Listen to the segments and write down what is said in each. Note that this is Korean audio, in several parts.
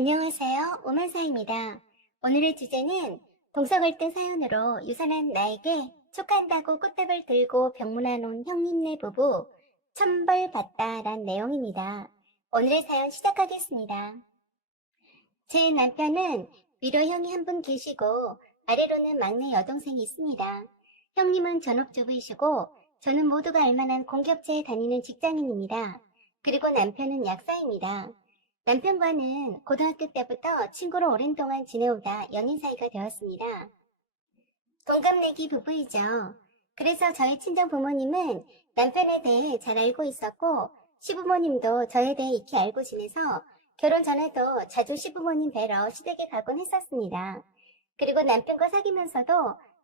안녕하세요. 오만사입니다. 오늘의 주제는 동서 갈등 사연으로 유산한 나에게 축하한다고 꽃다발 들고 병문안 온 형님네 부부 천벌받다란 내용입니다. 오늘의 사연 시작하겠습니다. 제 남편은 위로 형이 한 분 계시고 아래로는 막내 여동생이 있습니다. 형님은 전업주부이시고 저는 모두가 알만한 공기업체에 다니는 직장인입니다. 그리고 남편은 약사입니다. 남편과는 고등학교 때부터 친구로 오랜 동안 지내오다 연인 사이가 되었습니다. 동갑내기 부부이죠. 그래서 저희 친정 부모님은 남편에 대해 잘 알고 있었고 시부모님도 저에 대해 익히 알고 지내서 결혼 전에도 자주 시부모님 뵈러 시댁에 가곤 했었습니다. 그리고 남편과 사귀면서도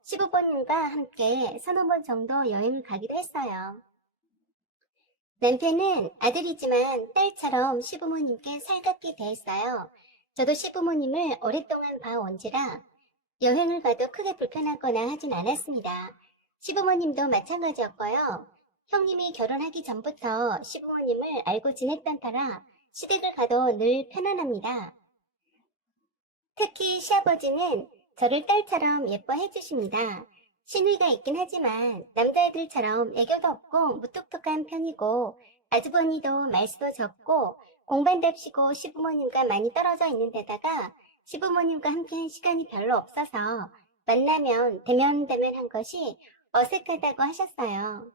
시부모님과 함께 서너 번 정도 여행을 가기도 했어요. 남편은 아들이지만 딸처럼 시부모님께 살갑게 대했어요. 저도 시부모님을 오랫동안 봐온지라 여행을 가도 크게 불편하거나 하진 않았습니다. 시부모님도 마찬가지였고요. 형님이 결혼하기 전부터 시부모님을 알고 지냈던 터라 시댁을 가도 늘 편안합니다. 특히 시아버지는 저를 딸처럼 예뻐해 주십니다. 신의가 있긴 하지만 남자애들처럼 애교도 없고 무뚝뚝한 편이고 아주버니도 말수도 적고 공반답시고 시부모님과 많이 떨어져 있는 데다가 시부모님과 함께한 시간이 별로 없어서 만나면 대면대면한 것이 어색하다고 하셨어요.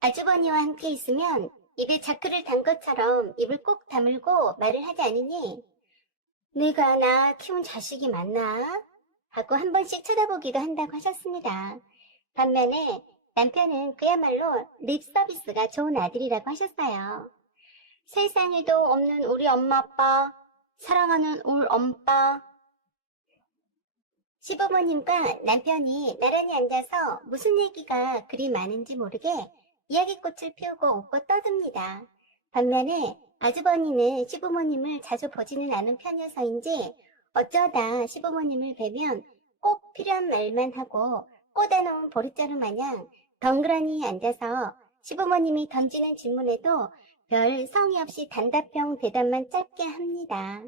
아주버니와 함께 있으면 입에 자크를 단 것처럼 입을 꼭 다물고 말을 하지 않으니 내가 나 키운 자식이 맞나? 하고 한 번씩 쳐다보기도 한다고 하셨습니다. 반면에 남편은 그야말로 립 서비스가 좋은 아들이라고 하셨어요. 세상에도 없는 우리 엄마 아빠, 사랑하는 울 엄빠. 시부모님과 남편이 나란히 앉아서 무슨 얘기가 그리 많은지 모르게 이야기꽃을 피우고 웃고 떠듭니다. 반면에 아주버니는 시부모님을 자주 보지는 않은 편이어서인지 어쩌다 시부모님을 뵈면 꼭 필요한 말만 하고 꽂아놓은 보릿자루 마냥 덩그러니 앉아서 시부모님이 던지는 질문에도 별 성의 없이 단답형 대답만 짧게 합니다.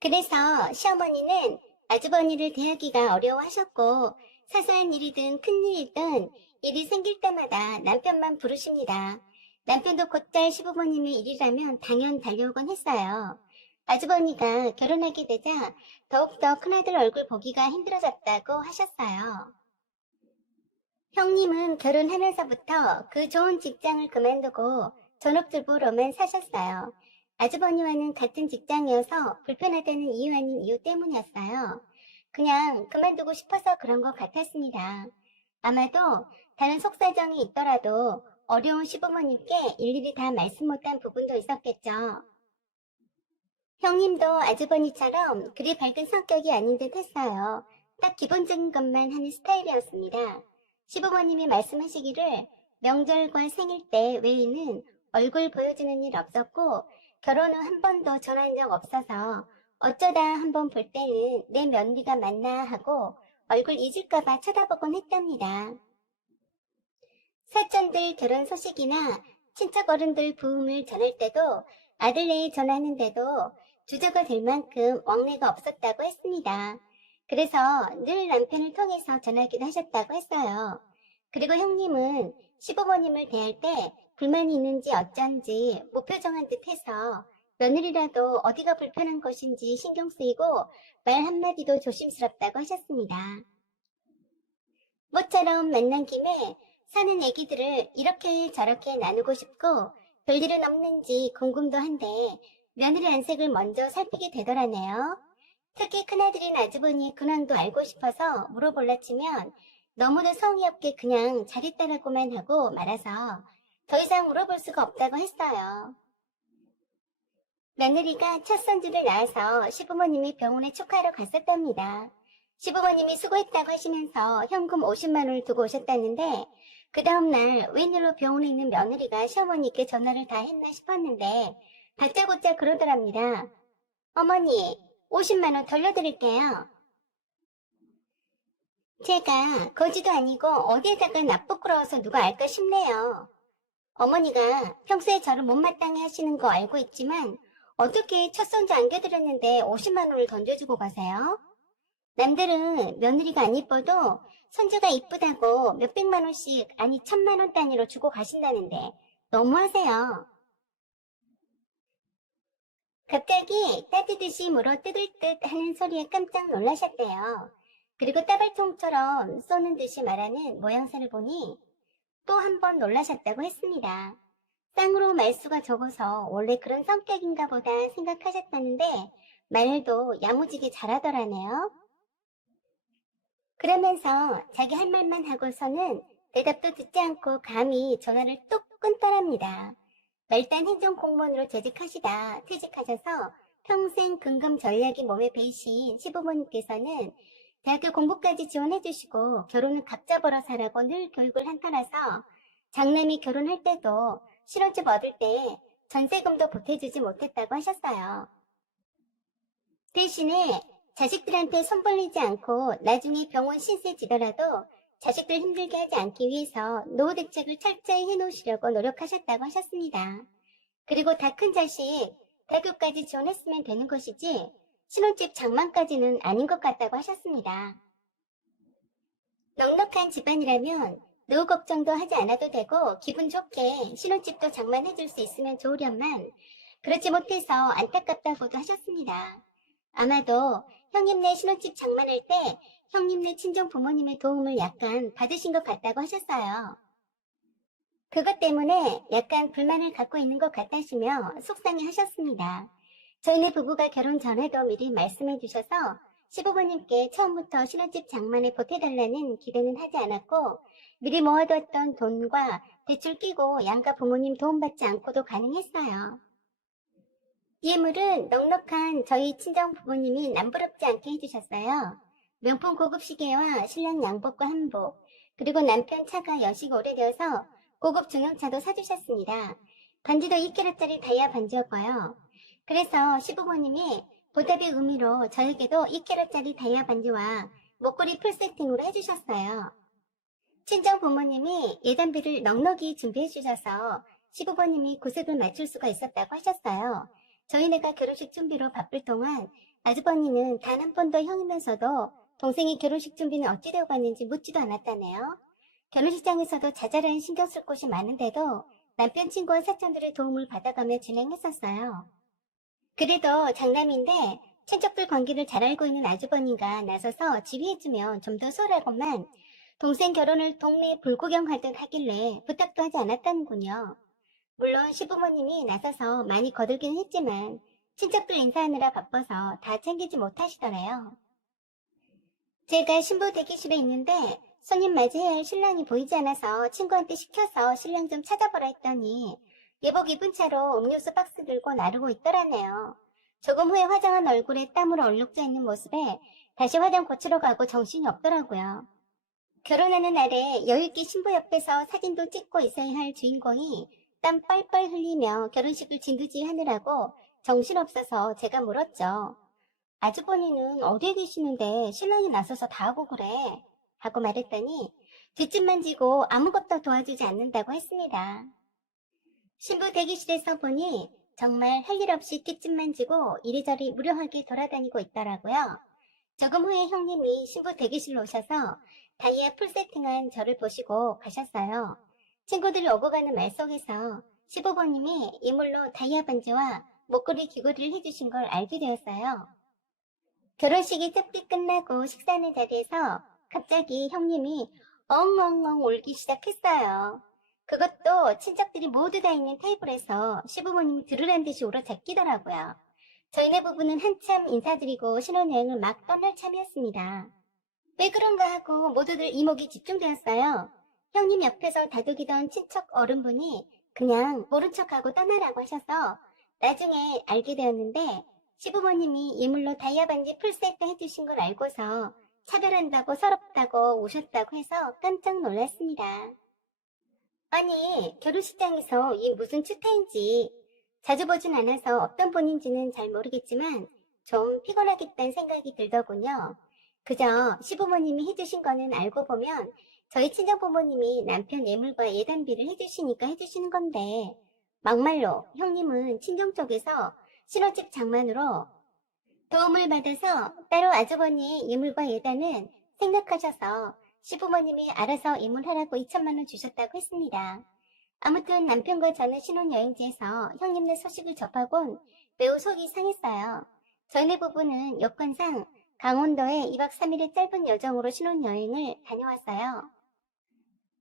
그래서 시어머니는 아주버니를 대하기가 어려워하셨고 사소한 일이든 큰일이든 일이 생길 때마다 남편만 부르십니다. 남편도 곧잘 시부모님의 일이라면 당연 달려오곤 했어요. 아주버니가 결혼하게 되자 더욱더 큰아들 얼굴 보기가 힘들어졌다고 하셨어요. 형님은 결혼하면서부터 그 좋은 직장을 그만두고 전업주부로만 사셨어요. 아주버니와는 같은 직장이어서 불편하다는 이유 아닌 이유 때문이었어요. 그냥 그만두고 싶어서 그런 것 같았습니다. 아마도 다른 속사정이 있더라도 어려운 시부모님께 일일이 다 말씀 못한 부분도 있었겠죠. 형님도 아주버니처럼 그리 밝은 성격이 아닌 듯 했어요. 딱 기본적인 것만 하는 스타일이었습니다. 시부모님이 말씀하시기를 명절과 생일 때 외에는 얼굴 보여주는 일 없었고 결혼 후 한 번도 전화한 적 없어서 어쩌다 한 번 볼 때는 내 며느리가 맞나 하고 얼굴 잊을까봐 쳐다보곤 했답니다. 사촌들 결혼 소식이나 친척 어른들 부음을 전할 때도 아들네에 전하는데도 주저가 될 만큼 왕래가 없었다고 했습니다. 그래서 늘 남편을 통해서 전하기도 하셨다고 했어요. 그리고 형님은 시부모님을 대할 때 불만이 있는지 어쩐지 무표정한 듯 해서 며느리라도 어디가 불편한 것인지 신경 쓰이고 말 한마디도 조심스럽다고 하셨습니다. 모처럼 만난 김에 사는 얘기들을 이렇게 저렇게 나누고 싶고 별일은 없는지 궁금도 한데 며느리 안색을 먼저 살피게 되더라네요. 특히 큰아들인 아주버니의 근황도 알고 싶어서 물어볼라 치면 너무도 성의 없게 그냥 잘했다라고만 하고 말아서 더 이상 물어볼 수가 없다고 했어요. 며느리가 첫 손주를 낳아서 시부모님이 병원에 축하하러 갔었답니다. 시부모님이 수고했다고 하시면서 현금 50만 원을 두고 오셨다는데 그 다음날 웬일로 병원에 있는 며느리가 시어머니께 전화를 다 했나 싶었는데 다짜고짜 그러더랍니다. 어머니 50만 원 돌려드릴게요. 제가 거지도 아니고 어디에다가 납부끄러워서 누가 알까 싶네요. 어머니가 평소에 저를 못마땅해 하시는 거 알고 있지만 어떻게 첫 손자 안겨드렸는데 50만 원을 던져주고 가세요? 남들은 며느리가 안 이뻐도 손주가 이쁘다고 몇백만 원씩, 아니 1,000만 원 단위로 주고 가신다는데 너무하세요. 갑자기 따뜻듯이 물어뜯을 듯 하는 소리에 깜짝 놀라셨대요. 그리고 따발총처럼 쏘는 듯이 말하는 모양새를 보니 또 한 번 놀라셨다고 했습니다. 쌍으로 말수가 적어서 원래 그런 성격인가 보다 생각하셨다는데 말도 야무지게 잘하더라네요. 그러면서 자기 할 말만 하고서는 대답도 듣지 않고 감히 전화를 뚝 끊더랍니다. 말단 행정공무원으로 재직하시다 퇴직하셔서 평생 근금 전략이 몸에 배이신 시부모님께서는 대학교 공부까지 지원해주시고 결혼은 각자 벌어서 하라고 늘 교육을 한 터라서 장남이 결혼할 때도 신혼집 얻을 때 전세금도 보태주지 못했다고 하셨어요. 대신에 자식들한테 손 벌리지 않고 나중에 병원 신세 지더라도 자식들 힘들게 하지 않기 위해서 노후 대책을 철저히 해놓으시려고 노력하셨다고 하셨습니다. 그리고 다 큰 자식 대학교까지 지원했으면 되는 것이지 신혼집 장만까지는 아닌 것 같다고 하셨습니다. 넉넉한 집안이라면 노후 걱정도 하지 않아도 되고 기분 좋게 신혼집도 장만해줄 수 있으면 좋으련만 그렇지 못해서 안타깝다고도 하셨습니다. 아마도 형님네 신혼집 장만할 때 형님네 친정 부모님의 도움을 약간 받으신 것 같다고 하셨어요. 그것 때문에 약간 불만을 갖고 있는 것 같다시며 속상해 하셨습니다. 저희네 부부가 결혼 전에도 미리 말씀해 주셔서 시부모님께 처음부터 신혼집 장만에 보태달라는 기대는 하지 않았고 미리 모아두었던 돈과 대출 끼고 양가 부모님 도움받지 않고도 가능했어요. 예물은 넉넉한 저희 친정 부모님이 남부럽지 않게 해주셨어요. 명품 고급 시계와 신랑 양복과 한복, 그리고 남편 차가 여식 오래되어서 고급 중형차도 사주셨습니다. 반지도 2캐럿짜리 다이아 반지였고요. 그래서 시부모님이 보답의 의미로 저에게도 2캐럿짜리 다이아 반지와 목걸이 풀 세팅으로 해주셨어요. 친정 부모님이 예단비를 넉넉히 준비해 주셔서 시부모님이 구색을 맞출 수가 있었다고 하셨어요. 저희네가 결혼식 준비로 바쁠 동안 아주버니는 단 한 번도 형이면서도 동생이 결혼식 준비는 어찌 되어 갔는지 묻지도 않았다네요. 결혼식장에서도 자잘한 신경 쓸 곳이 많은데도 남편 친구와 사촌들의 도움을 받아가며 진행했었어요. 그래도 장남인데 친척들 관계를 잘 알고 있는 아주버니가 나서서 지휘해주면 좀 더 수월하고만 동생 결혼을 동네 불구경하듯 하길래 부탁도 하지 않았다는군요. 물론 시부모님이 나서서 많이 거들긴 했지만 친척들 인사하느라 바빠서 다 챙기지 못하시더래요. 제가 신부 대기실에 있는데 손님 맞이해야 할 신랑이 보이지 않아서 친구한테 시켜서 신랑 좀 찾아보라 했더니 예복 입은 채로 음료수 박스 들고 나르고 있더라네요. 조금 후에 화장한 얼굴에 땀으로 얼룩져 있는 모습에 다시 화장 고치러 가고 정신이 없더라고요. 결혼하는 날에 여유있게 신부 옆에서 사진도 찍고 있어야 할 주인공이 땀 뻘뻘 흘리며 결혼식을 진두지휘하느라고 정신없어서 제가 물었죠. 아주버니는 어디에 계시는데 신랑이 나서서 다 하고 그래? 하고 말했더니 뒷짐만 지고 아무것도 도와주지 않는다고 했습니다. 신부 대기실에서 보니 정말 할 일 없이 뒷짐만 지고 이리저리 무료하게 돌아다니고 있더라고요. 조금 후에 형님이 신부 대기실로 오셔서 다이아 풀 세팅한 저를 보시고 가셨어요. 친구들이 오고 가는 말 속에서 시부모님이 이물로 다이아 반지와 목걸이 귀걸이를 해주신 걸 알게 되었어요. 결혼식이 습기 끝나고 식사하는 자리에서 갑자기 형님이 엉엉엉 울기 시작했어요. 그것도 친척들이 모두 다 있는 테이블에서 시부모님이 들으란 듯이 울어 제끼더라고요. 저희네 부부는 한참 인사드리고 신혼여행을 막 떠날 참이었습니다. 왜 그런가 하고 모두들 이목이 집중되었어요. 형님 옆에서 다독이던 친척 어른분이 그냥 모른 척하고 떠나라고 하셔서 나중에 알게 되었는데 시부모님이 예물로 다이아 반지 풀세트 해주신 걸 알고서 차별한다고 서럽다고 우셨다고 해서 깜짝 놀랐습니다. 아니 결혼식장에서 이 무슨 추태인지 자주 보진 않아서 어떤 분인지는 잘 모르겠지만 좀 피곤하겠다는 생각이 들더군요. 그저 시부모님이 해주신 거는 알고 보면 저희 친정부모님이 남편 예물과 예단비를 해주시니까 해주시는 건데 막말로 형님은 친정 쪽에서 신혼집 장만으로 도움을 받아서 따로 아주버니의 예물과 예단은 생략하셔서 시부모님이 알아서 입문하라고 2천만 원 주셨다고 했습니다. 아무튼 남편과 저는 신혼여행지에서 형님네 소식을 접하곤 매우 속이 상했어요. 저희네 부부는 여건상 강원도에 2박 3일의 짧은 여정으로 신혼여행을 다녀왔어요.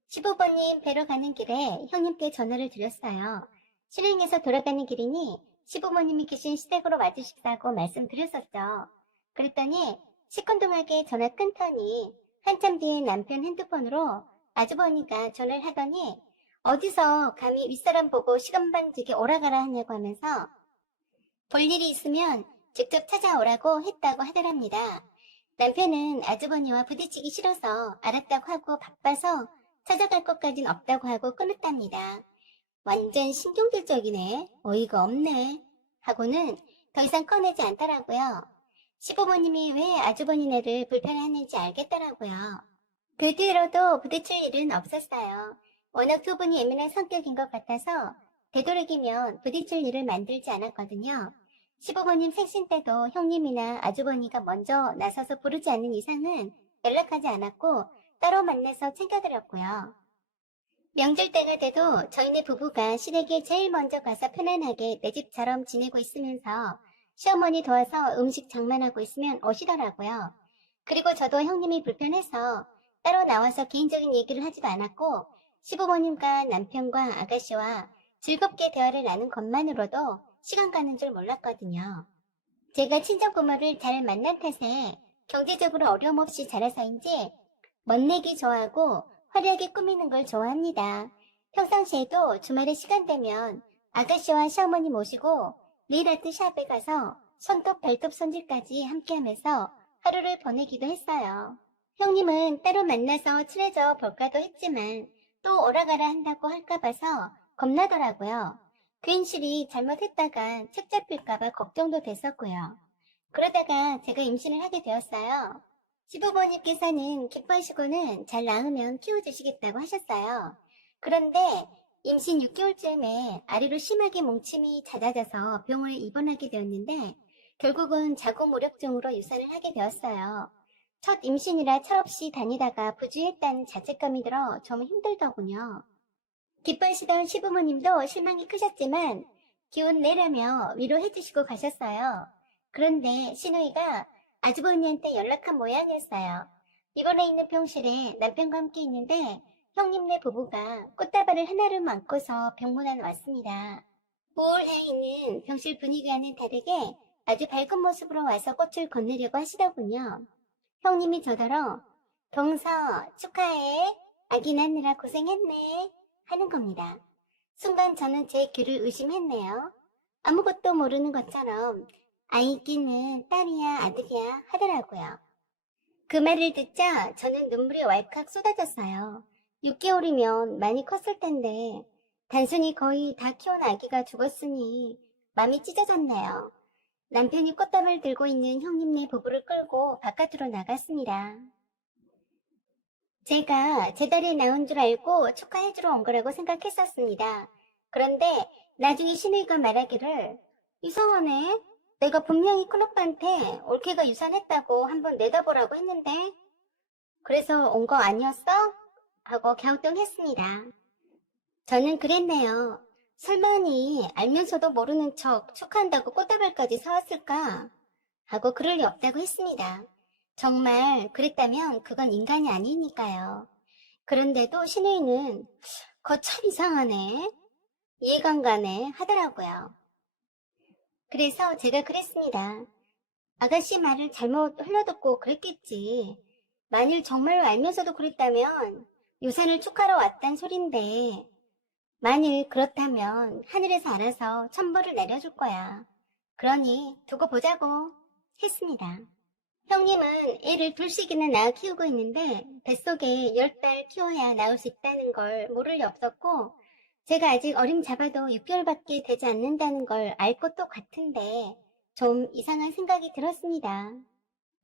시부모님 뵈러 가는 길에 형님께 전화를 드렸어요. 실행해서 돌아가는 길이니 시부모님이 계신 시댁으로 와주십사고 말씀드렸었죠. 그랬더니 시큰둥하게 전화 끊더니 한참 뒤에 남편 핸드폰으로 아주버니가 전화를 하더니 어디서 감히 윗사람 보고 시간방지게 오라가라 하냐고 하면서 볼 일이 있으면 직접 찾아오라고 했다고 하더랍니다. 남편은 아주버니와 부딪히기 싫어서 알았다고 하고 바빠서 찾아갈 것까진 없다고 하고 끊었답니다. 완전 신경질적이네. 어이가 없네. 하고는 더 이상 꺼내지 않더라고요. 시부모님이 왜 아주버니네를 불편해하는지 알겠더라고요. 그 뒤로도 부딪힐 일은 없었어요. 워낙 두 분이 예민한 성격인 것 같아서 되도록이면 부딪힐 일을 만들지 않았거든요. 시부모님 생신 때도 형님이나 아주버니가 먼저 나서서 부르지 않는 이상은 연락하지 않았고 따로 만나서 챙겨드렸고요. 명절 때가 돼도 저희네 부부가 시댁에 제일 먼저 가서 편안하게 내 집처럼 지내고 있으면서 시어머니 도와서 음식 장만하고 있으면 오시더라고요. 그리고 저도 형님이 불편해서 따로 나와서 개인적인 얘기를 하지도 않았고 시부모님과 남편과 아가씨와 즐겁게 대화를 나눈 것만으로도 시간 가는 줄 몰랐거든요. 제가 친정부모를 잘 만난 탓에 경제적으로 어려움 없이 자라서인지 멋내기 좋아하고 화려하게 꾸미는 걸 좋아합니다. 평상시에도 주말에 시간 되면 아가씨와 시어머니 모시고 네일 아트 샵에 가서 손톱 발톱 손질까지 함께 하면서 하루를 보내기도 했어요. 형님은 따로 만나서 친해져 볼까도 했지만 또 오라가라 한다고 할까 봐서 겁나더라고요. 괜시리 잘못했다가 책 잡힐까봐 걱정도 됐었고요. 그러다가 제가 임신을 하게 되었어요. 시부모님께서는 기뻐하시고는 잘 낳으면 키워주시겠다고 하셨어요. 그런데 임신 6개월쯤에 아래로 심하게 몽침이 잦아져서 병원에 입원하게 되었는데 결국은 자궁무력증으로 유산을 하게 되었어요. 첫 임신이라 철없이 다니다가 부주의했다는 자책감이 들어 좀 힘들더군요. 기뻐하시던 시부모님도 실망이 크셨지만 기운 내라며 위로해주시고 가셨어요. 그런데 시누이가 아주버니한테 연락한 모양이었어요. 입원해 있는 병실에 남편과 함께 있는데 형님네 부부가 꽃다발을 하나를 안고서 병문안 왔습니다. 우울해 있는 병실 분위기와는 다르게 아주 밝은 모습으로 와서 꽃을 건네려고 하시더군요. 형님이 저더러 동서 축하해. 아기 낳느라 고생했네. 하는 겁니다. 순간 저는 제 귀를 의심했네요. 아무것도 모르는 것처럼 아이끼는 딸이야 아들이야 하더라고요. 그 말을 듣자 저는 눈물이 왈칵 쏟아졌어요. 6개월이면 많이 컸을 텐데 단순히 거의 다 키운 아기가 죽었으니 마음이 찢어졌네요. 남편이 꽃다발 들고 있는 형님네 부부를 끌고 바깥으로 나갔습니다. 제가 제 딸이 나온 줄 알고 축하해주러 온 거라고 생각했었습니다. 그런데 나중에 시누이가 말하기를 이상하네. 내가 분명히 큰오빠한테 올케가 유산했다고 한번 내다보라고 했는데 그래서 온 거 아니었어? 하고 갸우뚱했습니다. 저는 그랬네요. 설마니 알면서도 모르는 척 축하한다고 꽃다발까지 사왔을까? 하고 그럴 리 없다고 했습니다. 정말 그랬다면 그건 인간이 아니니까요. 그런데도 시누이는 거 참 이상하네. 이해가 안 가네 하더라고요. 그래서 제가 그랬습니다. 아가씨 말을 잘못 흘려듣고 그랬겠지. 만일 정말로 알면서도 그랬다면 유산을 축하러 왔단 소린데 만일 그렇다면 하늘에서 알아서 천벌을 내려줄 거야. 그러니 두고 보자고 했습니다. 형님은 애를 둘씩이나 낳아 키우고 있는데 뱃속에 10달 키워야 낳을 수 있다는 걸 모를 리 없었고 제가 아직 어림잡아도 6개월밖에 되지 않는다는 걸 알 것도 같은데 좀 이상한 생각이 들었습니다.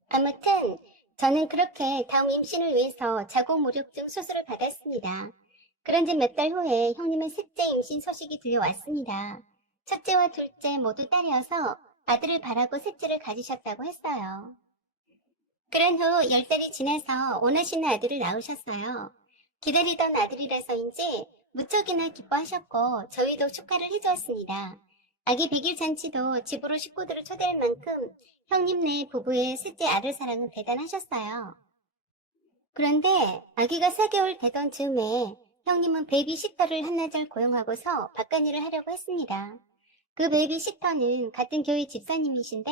아무튼 저는 그렇게 다음 임신을 위해서 자궁무력증 수술을 받았습니다. 그런 지 몇 달 후에 형님의 셋째 임신 소식이 들려왔습니다. 첫째와 둘째 모두 딸이어서 아들을 바라고 셋째를 가지셨다고 했어요. 그런 후 10달이 지나서 원하시는 아들을 낳으셨어요. 기다리던 아들이라서인지 무척이나 기뻐하셨고 저희도 축하를 해주었습니다. 아기 100일 잔치도 집으로 식구들을 초대할 만큼 형님네 부부의 셋째 아들 사랑은 대단하셨어요. 그런데 아기가 4개월 되던 즈음에 형님은 베이비시터를 한나절 고용하고서 바깥일을 하려고 했습니다. 그 베이비시터는 같은 교회 집사님이신데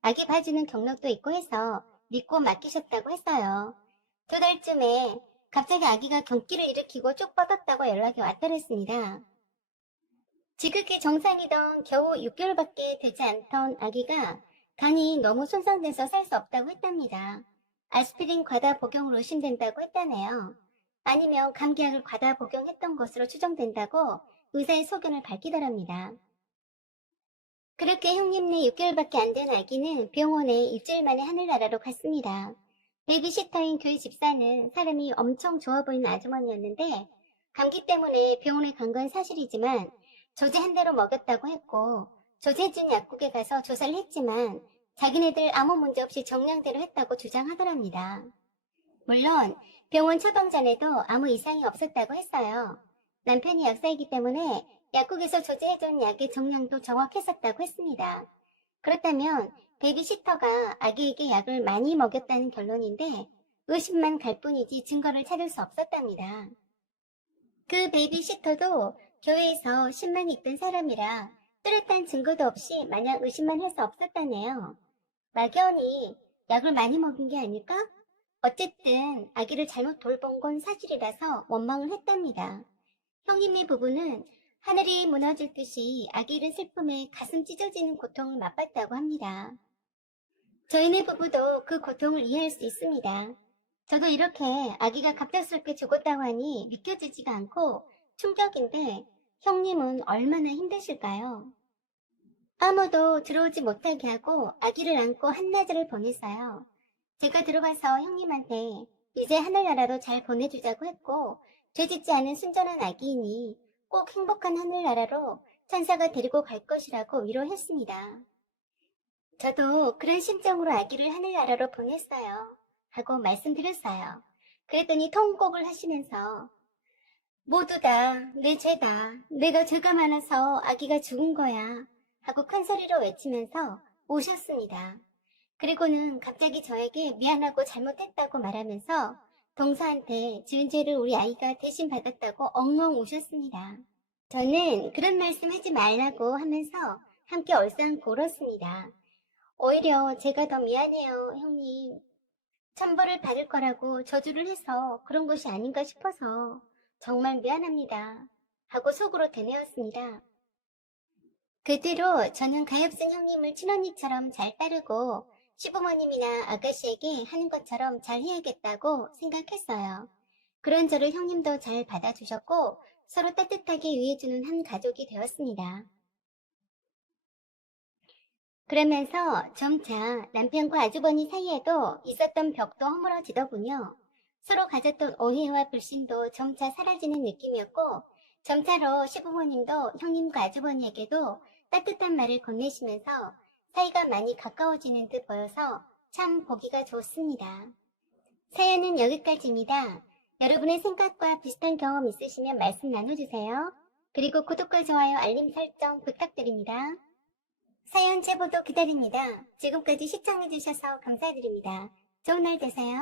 아기 봐주는 경력도 있고 해서 믿고 맡기셨다고 했어요. 2달쯤에 갑자기 아기가 경기를 일으키고 쭉 뻗었다고 연락이 왔더랬습니다. 지극히 정상이던 겨우 6개월밖에 되지 않던 아기가 간이 너무 손상돼서 살 수 없다고 했답니다. 아스피린 과다 복용으로 의심된다고 했다네요. 아니면 감기약을 과다 복용했던 것으로 추정된다고 의사의 소견을 밝히더랍니다. 그렇게 형님네 6개월밖에 안 된 아기는 병원에 일주일 만에 하늘나라로 갔습니다. 베이비시터인 교회 집사는 사람이 엄청 좋아 보이는 아주머니였는데 감기 때문에 병원에 간 건 사실이지만 조제 한 대로 먹였다고 했고 조제해준 약국에 가서 조사를 했지만 자기네들 아무 문제 없이 정량대로 했다고 주장하더랍니다. 물론 병원 처방 전에도 아무 이상이 없었다고 했어요. 남편이 약사이기 때문에 약국에서 조제해준 약의 정량도 정확했었다고 했습니다. 그렇다면 베이비시터가 아기에게 약을 많이 먹였다는 결론인데 의심만 갈 뿐이지 증거를 찾을 수 없었답니다. 그 베이비시터도 교회에서 10만 있던 사람이라 뚜렷한 증거도 없이 마냥 의심만 할 수 없었다네요. 막연히 약을 많이 먹은 게 아닐까? 어쨌든 아기를 잘못 돌본 건 사실이라서 원망을 했답니다. 형님네 부부는 하늘이 무너질 듯이 아기 잃은 슬픔에 가슴 찢어지는 고통을 맛봤다고 합니다. 저희네 부부도 그 고통을 이해할 수 있습니다. 저도 이렇게 아기가 갑작스럽게 죽었다고 하니 믿겨지지가 않고 충격인데 형님은 얼마나 힘드실까요? 아무도 들어오지 못하게 하고 아기를 안고 한나절을 보냈어요. 제가 들어가서 형님한테 이제 하늘나라로 잘 보내주자고 했고 죄짓지 않은 순전한 아기이니 꼭 행복한 하늘나라로 천사가 데리고 갈 것이라고 위로했습니다. 저도 그런 심정으로 아기를 하늘나라로 보냈어요. 하고 말씀드렸어요. 그랬더니 통곡을 하시면서 모두 다 내 죄다. 내가 죄가 많아서 아기가 죽은 거야. 하고 큰 소리로 외치면서 우셨습니다. 그리고는 갑자기 저에게 미안하고 잘못했다고 말하면서 동서한테 지은 죄를 우리 아이가 대신 받았다고 엉엉 우셨습니다. 저는 그런 말씀 하지 말라고 하면서 함께 얼싸안고 울었습니다. 오히려 제가 더 미안해요, 형님. 천벌을 받을 거라고 저주를 해서 그런 것이 아닌가 싶어서 정말 미안합니다. 하고 속으로 되뇌었습니다. 그 뒤로 저는 가엾은 형님을 친언니처럼 잘 따르고 시부모님이나 아가씨에게 하는 것처럼 잘 해야겠다고 생각했어요. 그런 저를 형님도 잘 받아주셨고 서로 따뜻하게 위해주는 한 가족이 되었습니다. 그러면서 점차 남편과 아주버니 사이에도 있었던 벽도 허물어지더군요. 서로 가졌던 오해와 불신도 점차 사라지는 느낌이었고 점차로 시부모님도 형님과 아주버니에게도 따뜻한 말을 건네시면서 사이가 많이 가까워지는 듯 보여서 참 보기가 좋습니다. 사연은 여기까지입니다. 여러분의 생각과 비슷한 경험 있으시면 말씀 나눠주세요. 그리고 구독과 좋아요, 알림 설정 부탁드립니다. 사연 제보도 기다립니다. 지금까지 시청해주셔서 감사드립니다. 좋은 날 되세요.